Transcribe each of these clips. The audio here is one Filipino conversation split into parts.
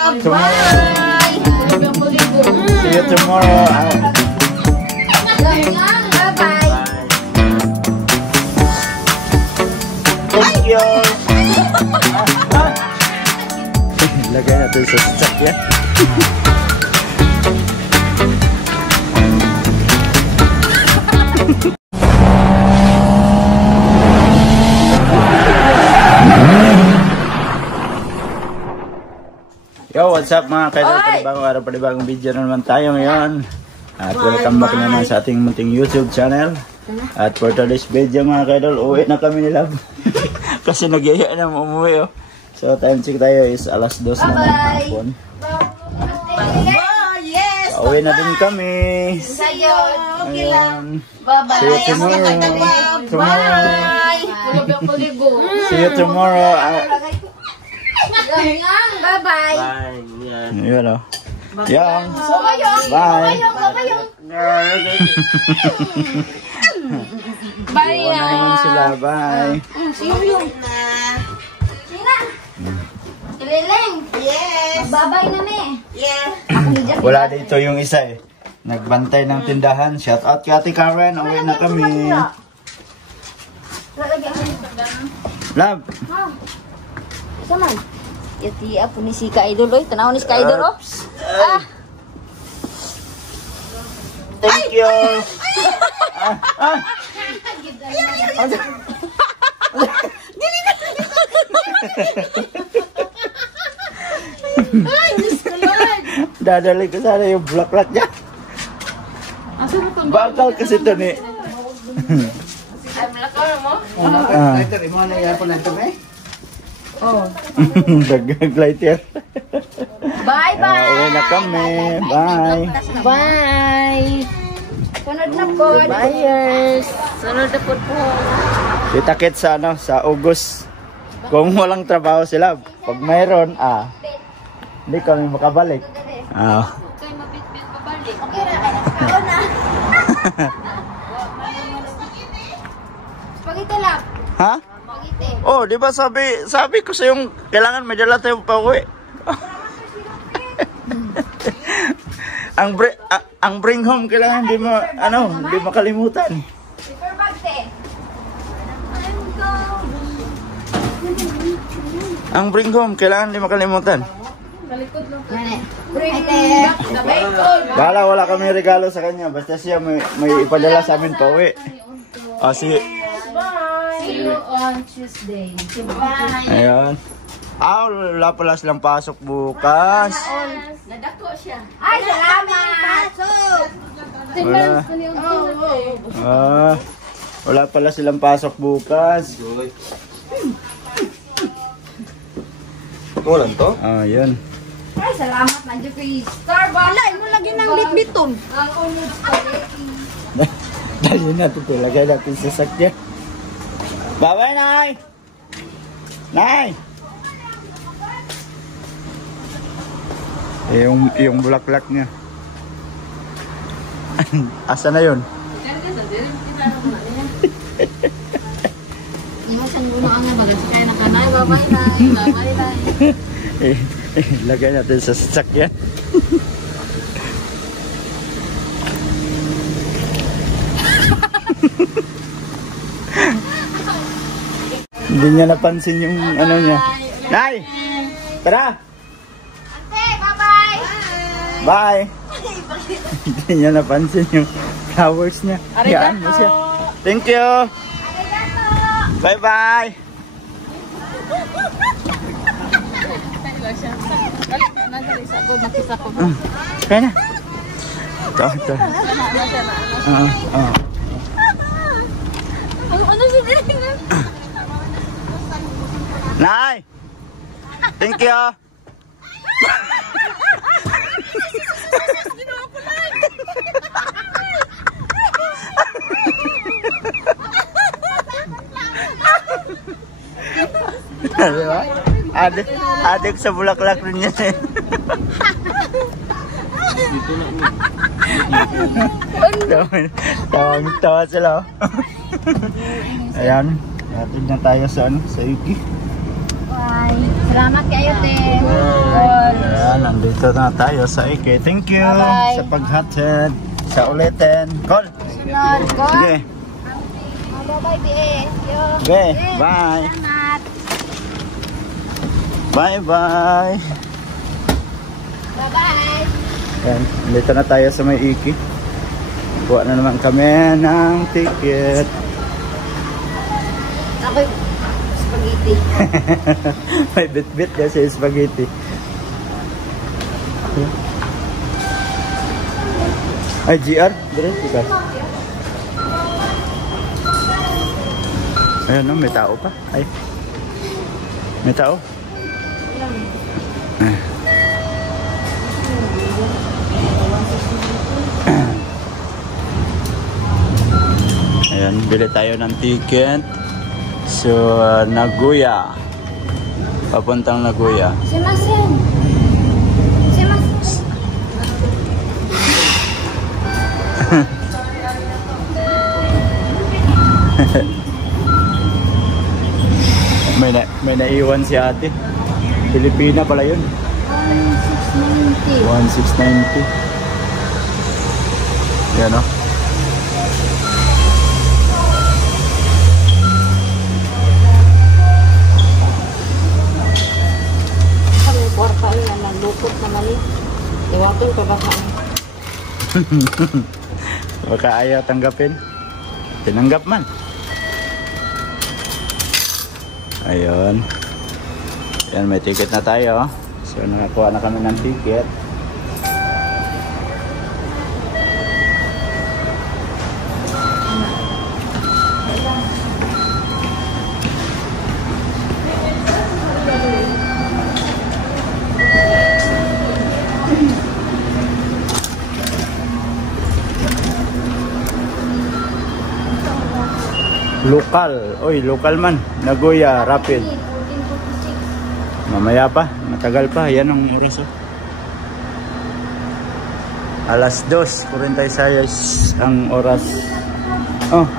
Bye! See you tomorrow. Bye-bye. Thank you. Lagay natin sa sasakyan. Yo, what's up mga kaidol? Panibagong araw, panibagong video na naman tayo ngayon. At welcome back naman sa ating munting YouTube channel. At for today's video mga kaidol, uwi na kami nila. Kasi nagyaya na umuwi oh. So time check tayo is alas 2 na ng hapon. So, uwi na din kami. Ayun. See you tomorrow. See you tomorrow. Bye-bye. Yun o. Yang. Bye. Bye naman sila. Bye. Yes. Bye-bye na me. Yeah. Wala dito yung isa eh. Nagbantay ng tindahan. Shout out kay Ate Karen. Uwi na kami. Love. Saman. Yati apo ni si Ka-Idol oy, tanaw ni si Ka-Idol oh. Thank you. Dadali ko sana yung black niya. Bakal kasi ito ni. Ay blakal mo? Ito imo na ya po nanto eh. Oh. Dagang glider. Bye-bye. Uwi na kami. Bye. Bye. Sunod na po. Buyers. Sunod na po po. Kita-kits sa ano, sa August. Kung walang trabaho sila, pag mayroon, hindi kami makabalik. Kayo mabit-bit pabalik. Okay ra na. Spaghetti lap. Ha? Oh, di ba sabi ko sa yung kailangan may dala tayo pa uwi. ang bring home kailangan di makalimutan. Super bagte. Ang bring home kailangan di makalimutan. Bahala, wala kami regalo sa kanya. Basta siya may ipadala sa amin pa uwi. See you on Tuesday. Ayun. Wala pala silang pasok bukas. Nadako siya. Ay, salamat. Wala pala silang pasok bukas. Kulang to? Yun. Ay, salamat nandiyo kay Starbucks. Wala, mo lagi ng bitbiton. Ang unod spaghetti. Dahil natin ito. Lagay natin sa sakya. Bye-bye, Nay! Nay! Yung bulaklak niya. Asa na yun? Iwasan mo na ang bagas kaya na kanay. Bye-bye, Nay. Bye-bye, Nay. Lagay natin sa sakya. Hindi niya napansin yung ano niya. Nay! Tara! Ate, bye-bye! Bye! Hindi niya napansin yung flowers niya. Hayaan mo siya. Thank you! Bye-bye! Kaya na. Ito. Ano si Dina? Nay! Thank you! Diba? Adik sa bulaklak rin yan eh. Tawa sila. Ayan, natin na tayo sa Yuki. Bye. Salamat kayo, te. Ayan. Dito na tayo sa Ike. Thank you Bye-bye. sa paghatid. Sa ulitin. Call! Sunod. Go. Okay. Bye-bye, BA. Yo. Okay. Bye. Salamat. Bye-bye. Bye-bye. Yan. Dito na tayo sa may Ike. Kuha na naman kami ng ticket. Ako'y spaghetti. May bit-bit kasi spaghetti. Ay, GR? Dire, ika. Ayan, no, may tao pa. Ay. May tao. Ayan, bili tayo ng ticket. So, Nagoya. Papuntang Nagoya. Simasen. Simasen. May naiwan si ate. Pilipina pala yun. 1690. 1690. Yan o. Sabi ko, pa yun, nalukot naman eh. Iwatol ka ba ka? Baka ayaw tanggapin. Tinanggap man. Ayun. Yan, may ticket na tayo. So, nakakuha na kami ng ticket. Lokal. Oy, lokal man. Nagoya, Rapid. 1446. Mamaya pa. Matagal pa. Yan ang oras. Oh. Alas 2:46 ang oras. Oh.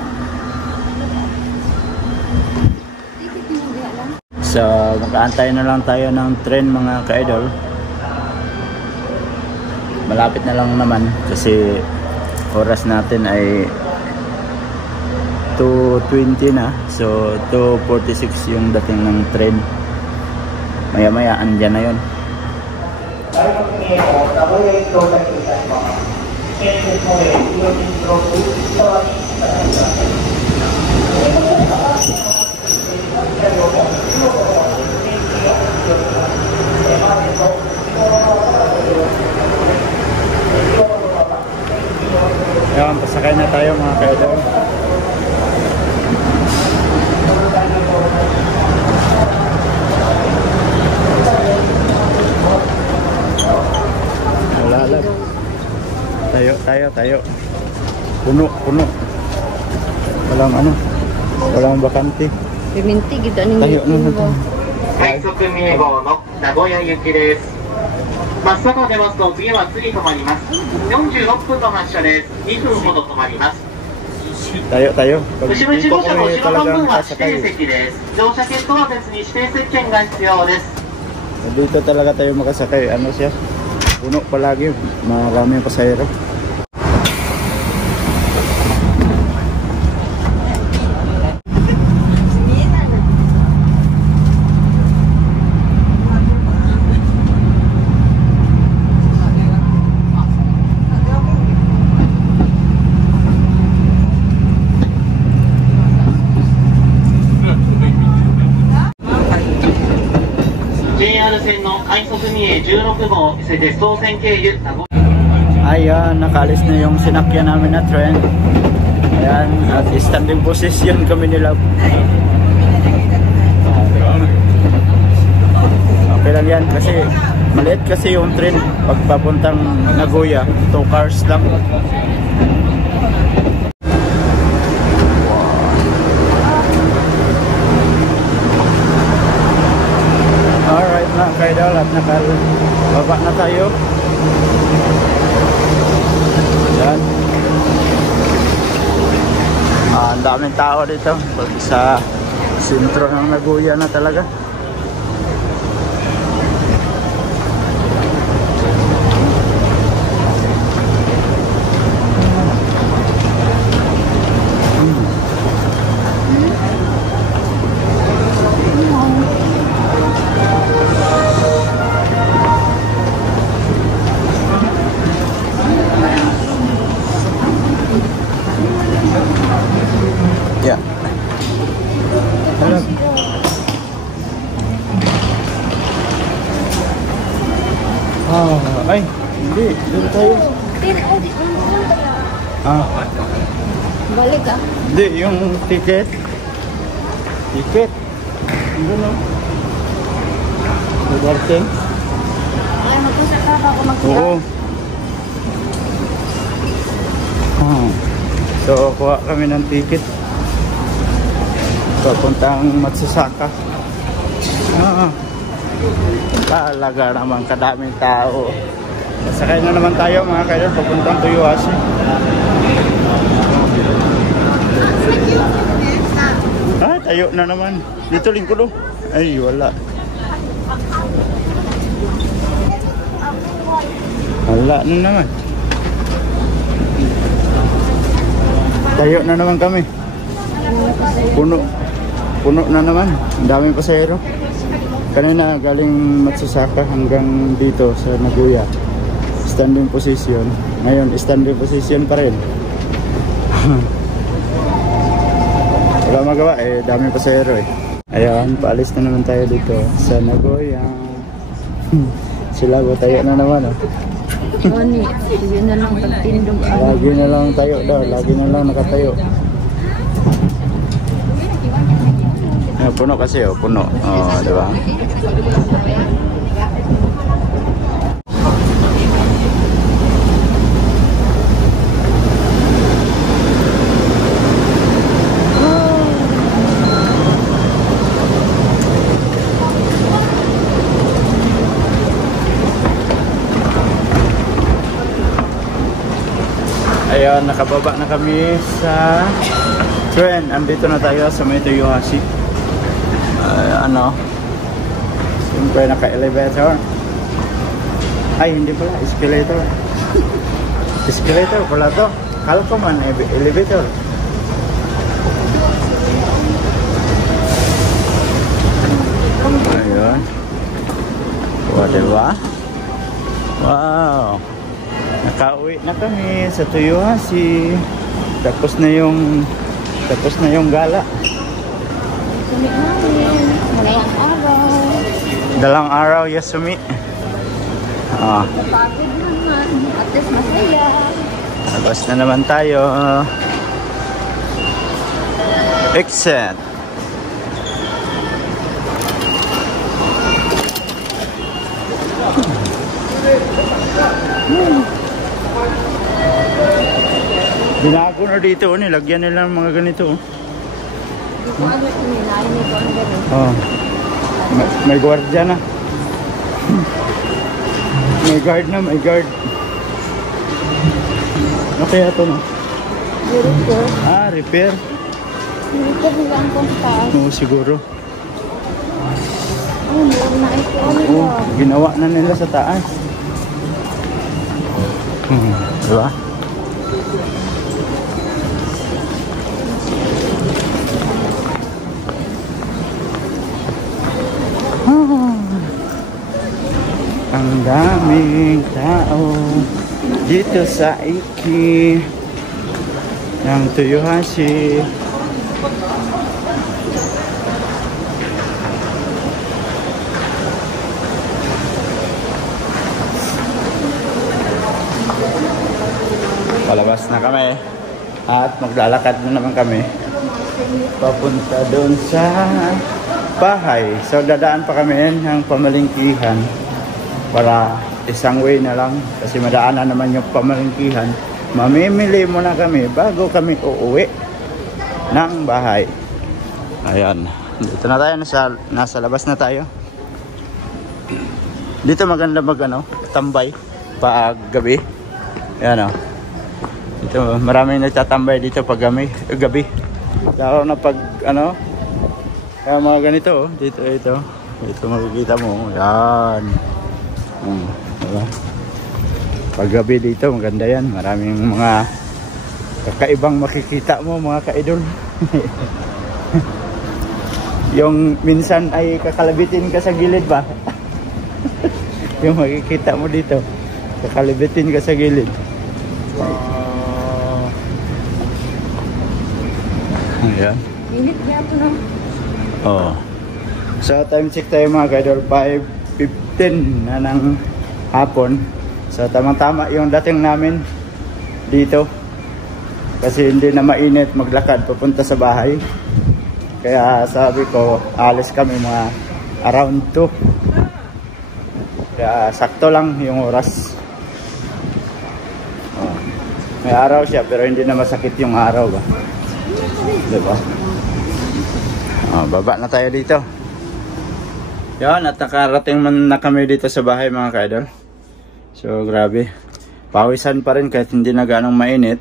So, mag-aantay na lang tayo ng train mga ka-idol. Malapit na lang naman kasi oras natin ay 2:20 na. So 2:46 yung dating ng train. Maya maya andyan na yun. Ayan, pasakay na tayo mga ka-idol. Tayo. Puno. Walang bakante. Piminti, gitu nih. Tayo na. 快速名号の名古屋行きです。真っ坂出ますと次は次止まります。46分の発車です。2分ほど止まります。 Tayo. 後ろ1号車の後ろ半分は指定席です。乗車券とは別に指定席券が必要です。 Dito talaga tayo makasakay. Ano siya? Puno palagi. Maraming pasahero. JR 線の快速2 A16 号伊勢鉄道線経由名古屋 Ayan, nakaalis na yung sinakyan namin na train. Ayan, at standing position kami nila. Okay lang yan kasi maliit kasi yung train pagpapuntang Nagoya. 2 cars lang. Alright mga kaidol, at nakababa na tayo. Yan. Ang daming tao dito sa sentro ng Nagoya na talaga. Ay, hindi. Doon tayo. Balik ah. Hindi, yung ticket. Ticket. Doon o. Duterte. Ay, mag-usap ka pa ako mag-usap. Oo. So, kuha kami ng ticket. Papuntang Matsasaka. Talaga naman kadaming tao. Sakay na naman tayo mga kaidol, papuntang Toyohashi. Tayo na naman. Dito lingkod. Ay, wala. Wala na naman. Tayo na naman kami. Puno na naman. Ang daming pasahero. Kanina galing Matsasaka hanggang dito sa Nagoya. Standing position. Ngayon, standing position pa rin. Wala magawa eh, daming pasahero eh. Ayan, paalis na naman tayo dito sa Nagoya. Sila ba tayo na naman oh. Oni, yun na lang pagtindog. Lagi na lang tayo daw, lagi na lang nakatayo. Puno kasi oh, puno. Oh, di ba? Ayan, nakababa na kami sa train. Andito na tayo sa may Toyohashi. Siyempre naka-elevator. Ay, hindi pala, escalator. Escalator pala to. Kala ko man, elevator. Ayan. O, diba? Wow. Nakauwi na kami sa Toyohashi. Tapos na yung gala. Sumit namin. Dalawang araw. Dalang araw, Yasumi. Napagod naman. At least masaya. Labas na naman tayo. Exit. Binago na dito, nilagyan nila ng mga ganito. May gwardiya na. May guard na, may guard. Ano kaya ito no? Repair. Repair. Repair nila ang kompas. Oo, siguro. Meron na ito. Ginawa na nila sa taas. Diba? Ang daming tao dito sa Iki ng Toyohashi. Palabas na kami at maglalakad na naman kami papunta doon sa bahay. So dadaan pa kami ng pamalingkihan para isang way na lang kasi madaanan naman yung pamalingkihan. Mamimili muna kami bago kami uuwi ng bahay. Ayan, dito na tayo, nasa labas na tayo. Dito maganda tambay pag gabi. Ayan o. Dito maraming nagtatambay dito pag gabi. Lalo na pag kaya mga ganito dito ito makikita mo. Yan. Diba? Pag gabi dito maganda yan. Maraming mga kakaibang makikita mo mga kaidol. Yung minsan ay kakalabitin ka sa gilid ba? Yung makikita mo dito kakalabitin ka sa gilid. Ayan. Init niya ito na. So time check tayo mga kaidol, 5:15 na ng hapon. So tamang-tama yung dating namin dito. Kasi hindi na mainit maglakad papunta sa bahay. Kaya sabi ko, alis kami mga around 2. Kaya sakto lang yung oras. Oh, may araw siya pero hindi na masakit yung araw ba. Diba? Oh, baba na tayo dito. Yan, at nakarating man na kami dito sa bahay mga ka-idol. So grabe, pawisan pa rin kahit hindi na ganong mainit.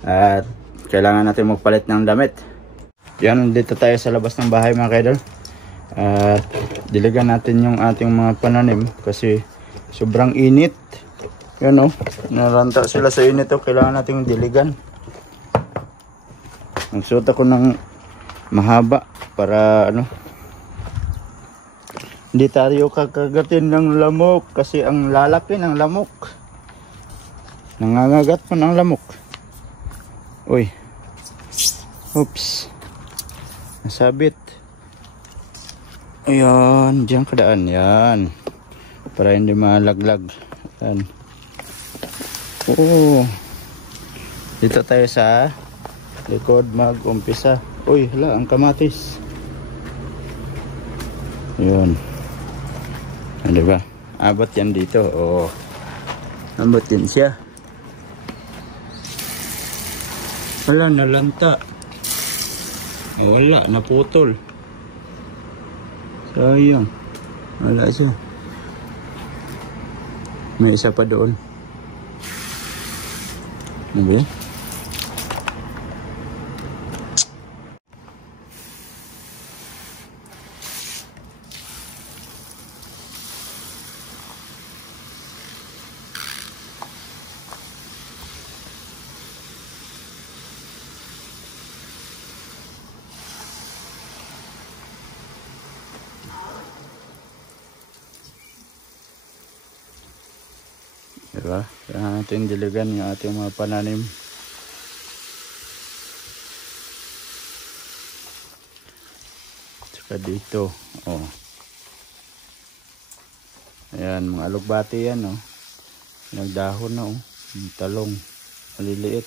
At kailangan natin magpalit ng damit. Yan, dito tayo sa labas ng bahay mga ka-idol. At diligan natin yung ating mga pananim kasi sobrang init. Yan o, naranta sila sa init o, kailangan natin diligan. Nagsuot ako ng mahaba para ano, hindi tayo kakagatin ng lamok kasi ang lalaki ng lamok. Nangangagat pa ng lamok. Uy. Oops. Nasabit. Ayan, diyan kadaan yan. Para hindi malaglag. Ayan. Oo. Dito tayo sa likod mag-umpisa. Uy, hala, ang kamatis. Yun. Ano ba? Abot yan dito. Oo. Abot din siya. Wala, nalanta. Wala, naputol. Sayang. Wala siya. May isa pa doon. Ano ba yan? Diba? Kailangan natin diligan yung ating mga pananim. Saka dito. Oh. Ayan, mga alugbati yan. Oh. Nagdahon na. Oh. Yung talong. Maliliit.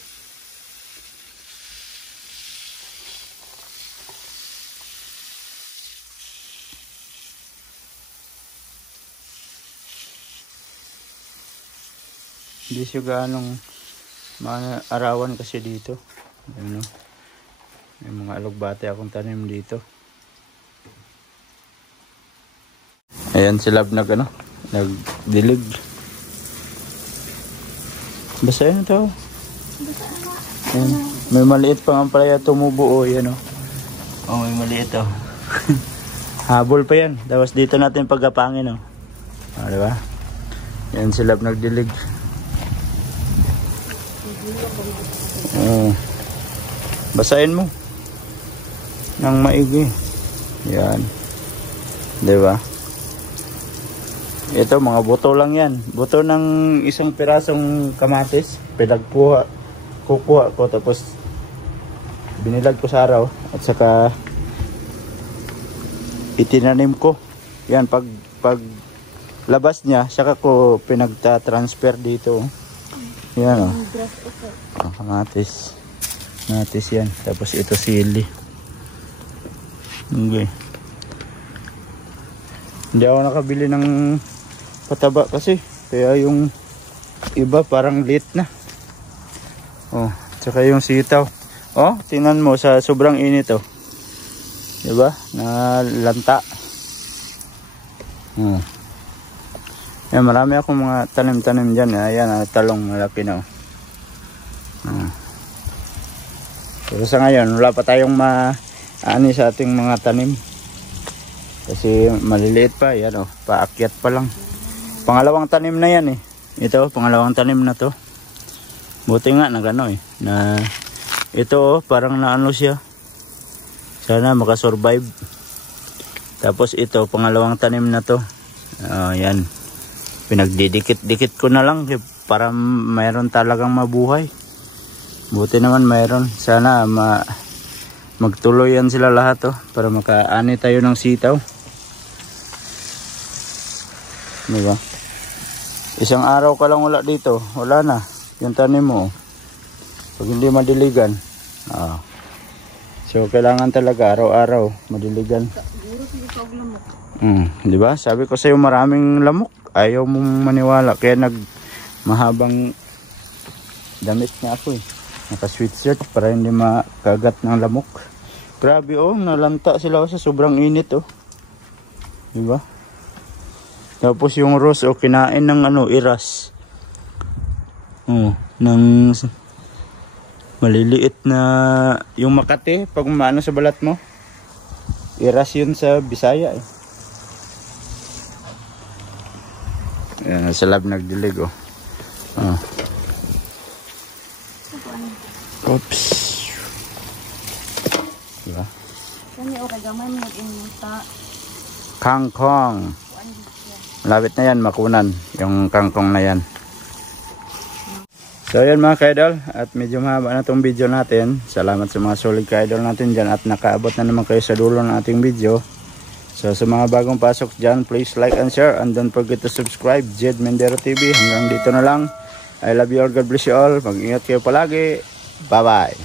Hindi siya gaanong arawan kasi dito. Ano, may mga alugbate akong tanim dito. Ayan sila nagdilig. Basta yun ito. Ayan. May maliit pa nga pala tumubuo. Yan o. Oh, may maliit o. Habol pa yan. Tapos dito natin pagkapangin o. Oh, diba? Yan sila nagdilig. Basahin mo ng maigi. Yan. Diba? Ito mga buto lang yan. Buto ng isang pirasong kamatis. Kukuha ko tapos binilag ko sa araw at saka itinanim ko. Yan, pag labas niya, saka ko pinagta-transfer dito. Yan o. Kamatis. Kamatis yan. Tapos ito sili. Okay. Hindi ako nakabili ng pataba kasi. Kaya yung iba parang late na. Oh, tsaka yung sitaw. Oh, tingnan mo sa sobrang init oh. Diba? Na lanta. Oh. Yan, marami akong mga tanim-tanim dyan. Ayan, talong malaki na. Pero sa ngayon, wala pa tayong maani sa ating mga tanim. Kasi maliliit pa. Yan o, paakyat pa lang. Pangalawang tanim na yan eh. Ito, pangalawang tanim na to. Buti nga na gano eh. Na, ito oh, parang naano siya. Sana makasurvive. Tapos ito, pangalawang tanim na to. Yan. Pinagdidikit-dikit ko na lang para mayroon talagang mabuhay. Buti naman mayroon. Sana magtuloy yan sila lahat oh, para makaani tayo ng sitaw. Diba? Isang araw ka lang wala dito, wala na. Yung tanim mo. Pag hindi madiligan. So kailangan talaga araw-araw madiligan. Di ba? Sabi ko sa'yo maraming lamok. Ayaw mong maniwala. Kaya mahabang damit niya ako eh. Naka sweatshirt para hindi makagat ng lamok. Grabe oh, nalanta sila sa sobrang init oh. Di ba? Tapos yung rose oh, kinain ng iras. Oh, ng maliliit na yung Makati pag maano sa balat mo. Iras yun sa Bisaya eh. Ayan, sa lab nagdilig oh. Oops. Diba? Kani o kagamay mo inuta. Kangkong. Malapit na yan, makunan. Yung kangkong na yan. So yun mga ka-idol. At medyo mahaba na itong video natin. Salamat sa mga solid ka-idol natin dyan. At nakaabot na naman kayo sa dulo ng ating video. So sa mga bagong pasok dyan, please like and share. And don't forget to subscribe. Jed Mendero TV. Hanggang dito na lang. I love you all. God bless you all. Mag-ingat kayo palagi. Bye-bye.